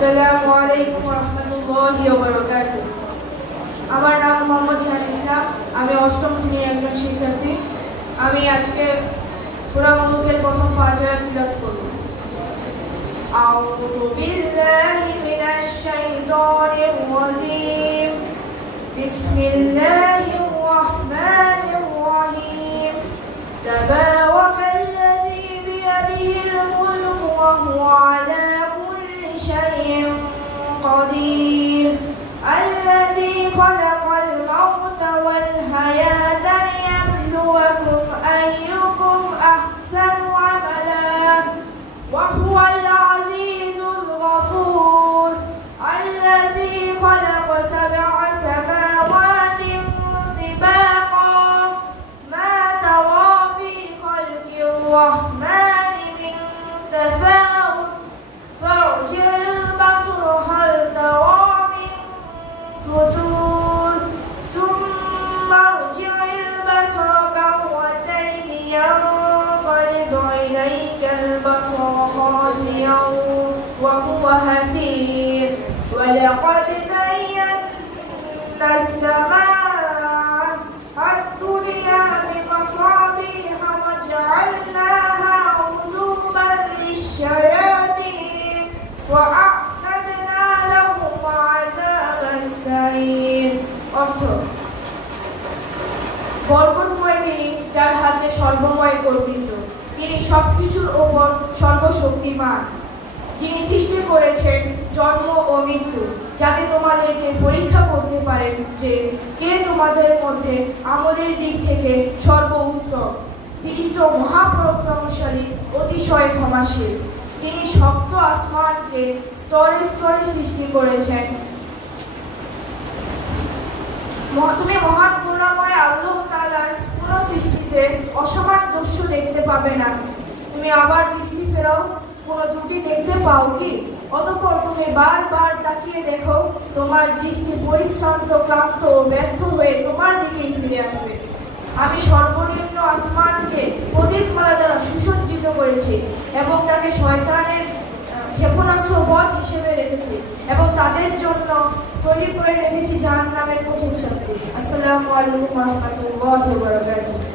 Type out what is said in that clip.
আসসালামু আলাইকুম ওয়া রাহমাতুল্লাহি ওয়া বারাকাতুহু। আমার নাম মোহাম্মদ ইহান ইসলাম। আমি অষ্টম শ্রেণীর একজন শিক্ষার্থী। আমি আজকে সূরা মুলুকের প্রথম 5 আয়াত তিলাওয়াত করব। আউযু বিল্লাহি মিনাশ শাইতানির রাজীম। বিসমিল্লাহির রাহমানির রাহিম। তাবারাকাল্লাযী বিয়াদিহিল মুলকু ওয়া হুয়া আলা شيء قدير الذي خلق الموت والحياة ليبلوكم أيكم أحسن عملا وهو العزيز الغفور الذي خلق 7 سماوات طباقا ما ترى في خلق الرحمن من تفاوت فارجع البصر هل ترى من فتور ثم ارجع البصر كرتين ينقلب إليك البصر خاسئا وهو حسير ولقد زينا السماء الدنيا بمصابيح وجعلناها رجوما للشياطين وأعتدنا لهم عذاب السعير। অর্থ, বরকতময় তিনি যার হাতে সর্বময় কর্তৃত্ব, তিনি সবকিছুর ওপর সর্বশক্তিমান, যিনি সৃষ্টি করেছেন জন্ম ও মৃত্যু, যাতে তোমাদেরকে পরীক্ষা করতে পারেন যে কে তোমাদের মধ্যে আমলের দিক থেকে সর্বোত্তম। তিনি তো মহাপরাক্রমশালী, অতিশয় ক্ষমাশীল। তিনি সপ্ত আসমানকে স্তরে স্তরে সৃষ্টি করেছেন। তুমি মহান করুণাময় আল্লাহ তাআলার কোন সৃষ্টিতে অসামঞ্জস্য দেখতে পাবে না। তুমি আবার দৃষ্টি ফেরাও, কোন ত্রুটি দেখতে পাও কি? অতঃপর তুমি বারবার তাকিয়ে দেখো, তোমার দৃষ্টি পরিশ্রান্ত, ক্লান্ত ও ব্যর্থ হয়ে তোমার দিকেই ফিরে আসবে। আমি সর্বনিম্ন আসমানকে প্রদীপমালা দ্বারা সুসজ্জিত করেছি এবং তাকে শয়তানের ক্ষেপণাস্ত্র পথ হিসেবে রেখেছি এবং তাদের জন্য তৈরি করে রেখেছি জাহান্নামের কঠিন শাস্তি। আসসালামু আলাইকুম ওয়া রাহমাতুল্লাহি ওয়া বারাকাতুহু।